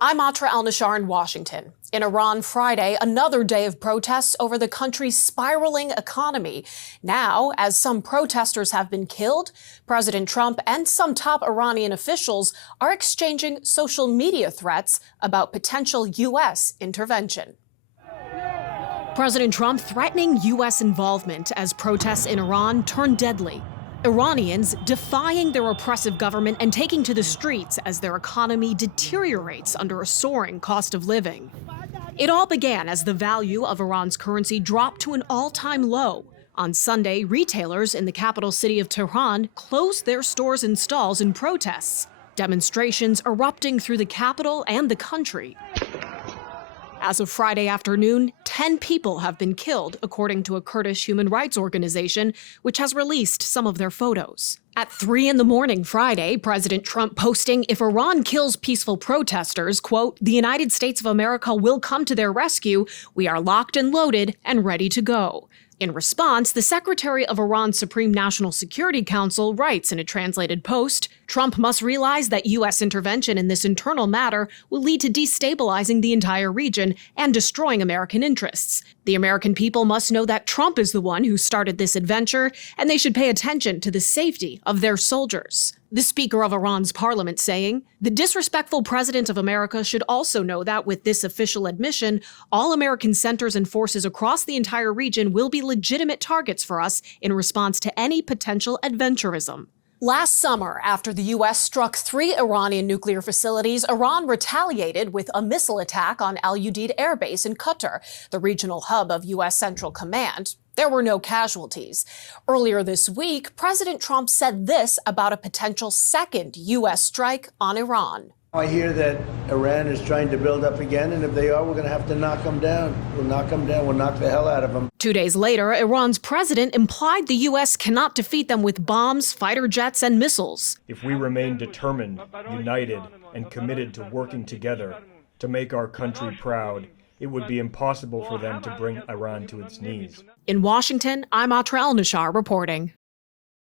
I'm Atra Al-Nashar in Washington. In Iran Friday, another day of protests over the country's spiraling economy. Now, as some protesters have been killed, President Trump and some top Iranian officials are exchanging social media threats about potential U.S. intervention. President Trump threatening U.S. involvement as protests in Iran turn deadly. Iranians defying their oppressive government and taking to the streets as their economy deteriorates under a soaring cost of living. It all began as the value of Iran's currency dropped to an all-time low. On Sunday, retailers in the capital city of Tehran closed their stores and stalls in protests, demonstrations erupting through the capital and the country. As of Friday afternoon, 10 people have been killed, according to a Kurdish human rights organization, which has released some of their photos. At 3 a.m. Friday, President Trump posting, "If Iran kills peaceful protesters, quote, the United States of America will come to their rescue. We are locked and loaded and ready to go." In response, the Secretary of Iran's Supreme National Security Council writes in a translated post, Trump must realize that U.S. intervention in this internal matter will lead to destabilizing the entire region and destroying American interests. The American people must know that Trump is the one who started this adventure, and they should pay attention to the safety of their soldiers. The Speaker of Iran's parliament saying, the disrespectful president of America should also know that with this official admission, all American centers and forces across the entire region will be legitimate targets for us in response to any potential adventurism. Last summer, after the U.S. struck 3 Iranian nuclear facilities, Iran retaliated with a missile attack on Al Udeid Air Base in Qatar, the regional hub of U.S. Central Command. There were no casualties. Earlier this week, President Trump said this about a potential second U.S. strike on Iran. I hear that Iran is trying to build up again, and if they are, we're going to have to knock them down. We'll knock them down. We'll knock the hell out of them. 2 days later, Iran's president implied the U.S. cannot defeat them with bombs, fighter jets, and missiles. If we remain determined, united, and committed to working together to make our country proud, it would be impossible for them to bring Iran to its knees. In Washington, I'm Atra Al-Nashar reporting.